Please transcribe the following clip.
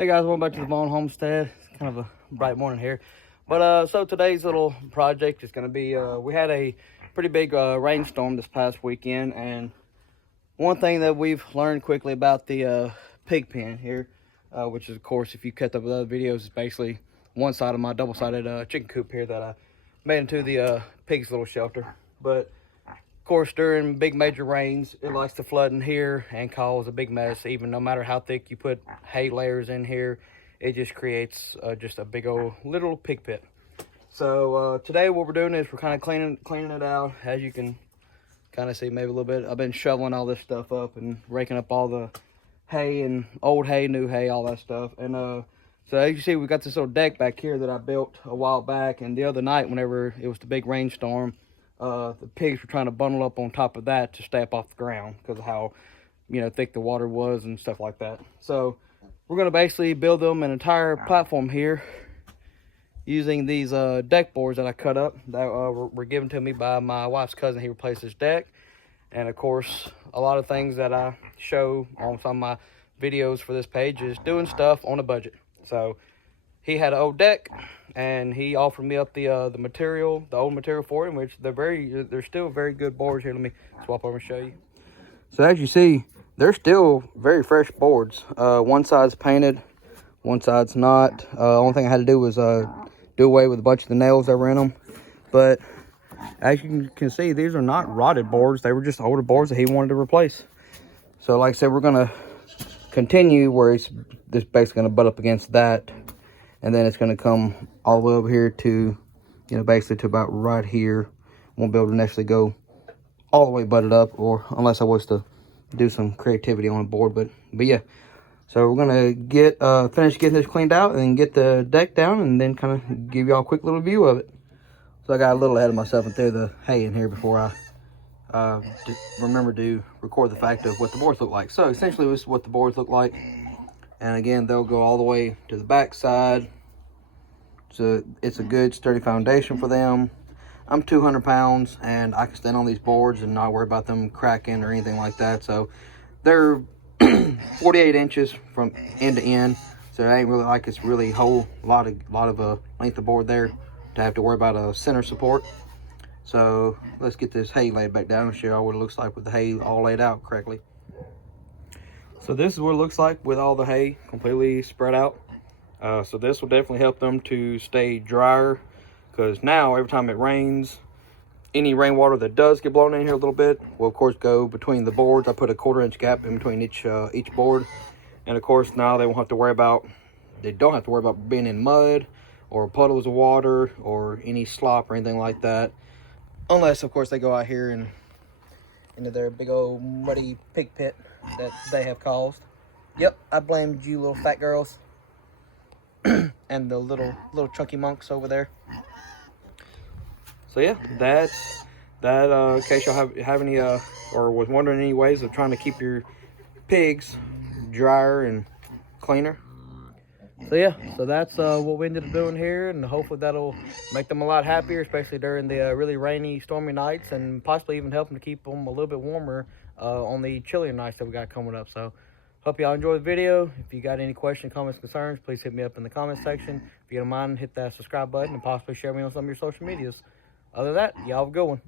Hey guys, welcome back to the Vaughn Homestead. It's kind of a bright morning here. But so today's little project is going to be, we had a pretty big rainstorm this past weekend. And one thing that we've learned quickly about the pig pen here, which is of course, if you kept up with other videos, is basically one side of my double-sided chicken coop here that I made into the pig's little shelter. But of course, during big major rains, it likes to flood in here and cause a big mess. Even no matter how thick you put hay layers in here, it just creates just a big old little pig pit. So today what we're doing is we're kind of cleaning it out. As you can kind of see maybe a little bit, I've been shoveling all this stuff up and raking up all the hay and old hay, new hay, all that stuff. And so as you see, we got this little deck back here that I built a while back. And the other night, whenever it was the big rainstorm, the pigs were trying to bundle up on top of that to stay up off the ground because of how, thick the water was and stuff like that. So we're going to basically build them an entire platform here using these deck boards that I cut up that were given to me by my wife's cousin. He replaced his deck. And of course, a lot of things that I show on some of my videos for this page is doing stuff on a budget. So he had an old deck, and he offered me up the old material for him, which they're still very good boards. Here, let me swap over and show you. So as you see, they're still very fresh boards. One side's painted, one side's not. Only thing I had to do was do away with a bunch of the nails that were in them. But as you can see, these are not rotted boards. They were just older boards that he wanted to replace. So like I said, we're gonna continue where this basically gonna butt up against that. And then it's going to come all the way over here to, basically to about right here. Won't be able to necessarily go all the way butted up, or unless I was to do some creativity on the board. But yeah. So we're going to finish getting this cleaned out and get the deck down, and then kind of give y'all a quick little view of it. So I got a little ahead of myself and threw the hay in here before I remember to record the fact of what the boards look like. So essentially this is what the boards look like. And again, they'll go all the way to the back side. So it's a good sturdy foundation for them. I'm 200 pounds and I can stand on these boards and not worry about them cracking or anything like that. So they're 48 inches from end to end. So it ain't really like it's really a whole lot of length of board there to have to worry about a center support. So let's get this hay laid back down and show you what it looks like with the hay all laid out correctly. So this is what it looks like with all the hay completely spread out. So this will definitely help them to stay drier, because now every time it rains, any rainwater that does get blown in here a little bit will of course go between the boards. I put a 1/4 inch gap in between each board, and of course now they don't have to worry about being in mud or puddles of water or any slop or anything like that, unless of course they go out here and into their big old muddy pig pit that they have caused. Yep, I blamed you little fat girls and the little chunky monks over there. So yeah, that's that. In case y'all have any or was wondering any ways of trying to keep your pigs drier and cleaner. So yeah, so that's what we ended up doing here, and hopefully that'll make them a lot happier, especially during the really rainy, stormy nights, and possibly even help them to keep them a little bit warmer on the chillier nights that we got coming up. So hope y'all enjoyed the video. If you got any questions, comments, concerns, please hit me up in the comment section. If you don't mind, hit that subscribe button and possibly share me on some of your social medias. Other than that, y'all have a good one.